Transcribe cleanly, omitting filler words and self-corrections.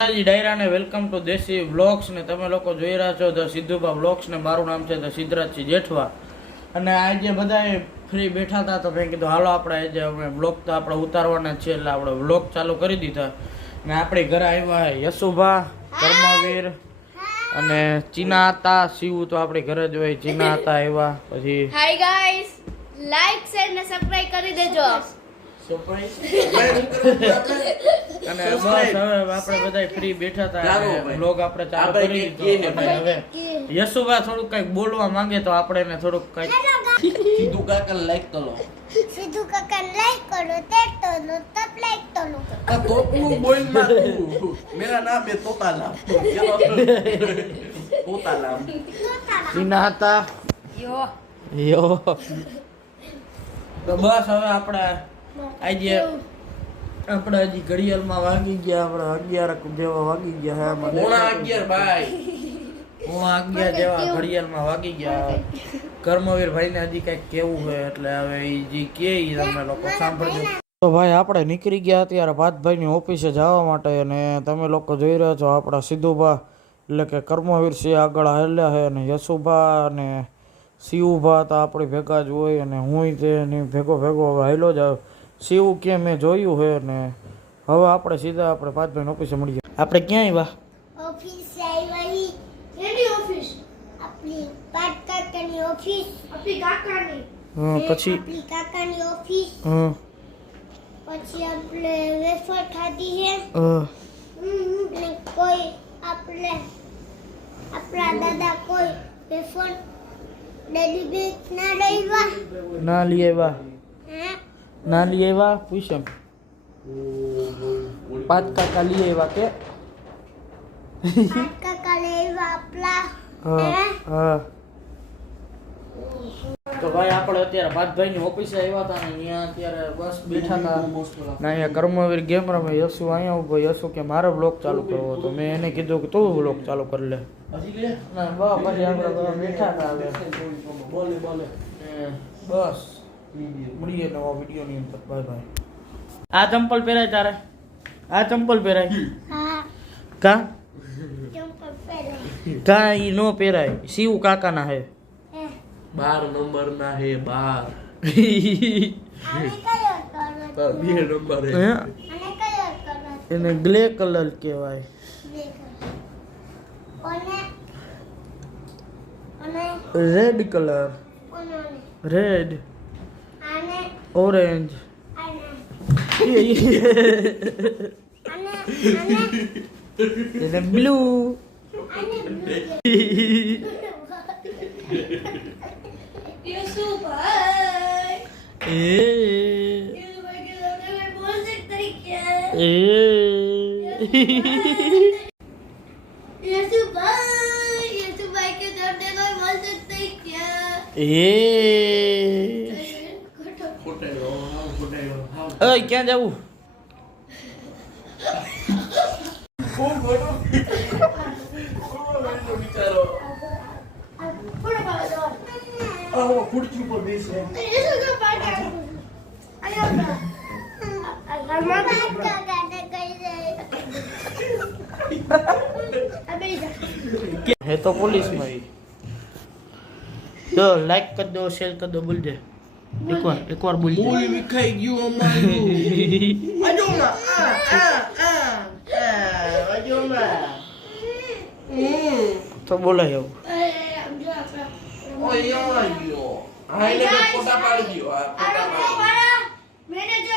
ડાયરા ને welcome to દેશી vlogs ને તમે લોકો જોઈ રહ્યા છો ધ સિદ્ધુભા વ્લોગ્સ ને મારું નામ છે ધ સિદ્ધરાજસિંહ જેઠવા અને આજે બધા ફ્રી બેઠા હતા તો મેં કીધું હાલો આપણે આજે અમે વ્લોગ તો આપણે ઉતારવાના છે એટલે આપણે વ્લોગ ચાલુ કરી દીધા ને આપણી ઘરે આવ્યા યશુભા કર્મવીર અને ચીના હતા શિવ તો આપણી ઘરે જ હોય ચીના હતા આવ્યા પછી હાય ગાઈસ લાઈક શેર ને સબસ્ક્રાઇબ કરી દેજો અને બસ હવે આપણે બધા ફ્રી બેઠા હતા વ્લોગ આપણે ચાલુ કરી દીધો હવે યશુભા થોડુંક કઈક બોલવા માંગે તો આપણે એને થોડુંક કઈક સિદ્ધુ કાકા લાઈક કરો સિદ્ધુ કાકા લાઈક કરો તે તો લો તબ લાઈક તો લો આ તોતનું બોલ માં તું મેરા નામ હે તોતાલામ તોતાલામ ચીના હતા યો તો બસ હવે આપણે આજે આપણે હજી ઘડિયાળમાં વાગી ગયા આપણે 11 જેવા વાગી ગયા હે પોણા 11 ભાઈ પોણા 11 જેવા ઘડિયાળમાં વાગી ગયા કર્મવીર ભાઈને હજી કઈક કેવું છે એટલે હવે ઈ જી કે ઈ તમે લોકો સાંભળજો તો ભાઈ આપણે નીકળી ગયા અત્યારે ભાતભાઈની ઓફિસે જવા માટે અને તમે લોકો જોઈ રહ્યા છો આપણા સિદ્ધુભા એટલે કે કર્મવીર સિંહ આગળ હાલ્યા છે અને યશુભા અને શિવભા તો આપણી ભેગા જ હોય અને હું તેની ભેગો હવે હાલ્યો જ શિવ કે મેં જોયું છે ને હવે આપણે સીધા આપણે ભાતભાઈની ઓફિસે મળીએ આપણે ક્યાં આવ્યા ઓફિસ આવી એની ઓફિસ આપણી પાટ કાકાની ઓફિસ આપણી કાકાની પછી આપણી કાકાની ઓફિસ પછી આપણે વેફર ખાધી છે અને કોઈ આપણે આપણા દાદા કોઈ વેફર ડેડી બેગ ના લઈવા ના લઈ આવ્યા હા ના લઈ આવ્યા પૂછેમ પાંચ કાકા લઈ આવ્યા કે પાટ કાકા લઈવા આપલા હા તો ભાઈ આપણે અત્યારે ભાતભાઈની ઓફિસે આવ્યા હતા ને અહીંયા અત્યારે બસ બેઠા હતા ને અહીંયા કર્મવીર ગેમ રમે યશુ અહીંયા ઉભો યશુ કે મારે બ્લોગ ચાલુ કરવો તો મેં એને કીધું કે તું બ્લોગ ચાલુ કરી લે ના બસ પછી આપણે બેઠા હતા હવે બોલે બસ મળીએ નવા વિડીયોની અંદર બાય બાય આ ચંપલ પહેરાય તારે આ ચંપલ પહેરાય હા કા ચંપલ પહેરે કા ઈ નો પહેરાય શિવ કાકાના હે 12 નંબર ના હે 12 આને કયો કરો બે નંબર હે આને કયો કરો એને ગ્લે કલર કહેવાય અને અને રેડ કલર અને રેડ આને ઓરેન્જ આને આને એને બ્લુ યશુભાઈ એ યશુભાઈ કે તમે બોલ सकते क्या એ યશુભાઈ કે તમને કોઈ બોલ सकते क्या એ ફોટાયો ઓય ક્યાં જાવું કોણ બોલો વિચારો પૂરો પાડો આવો ખુરચી ઉપર બેસે યશુભાઈ આયા કાકાને કહી દે હે તો પોલીસ માં તો લાઈક કરી દો શેર કરી દો બોલ દે એકવાર બોલ દે બોલ વિખાઈ ગયું અમારું આજોમાં આજોમાં તો બોલાય આવું ઓય યો હાઈ લે ફોટા પાડી દો આ ફોટા પાડી મેનેજર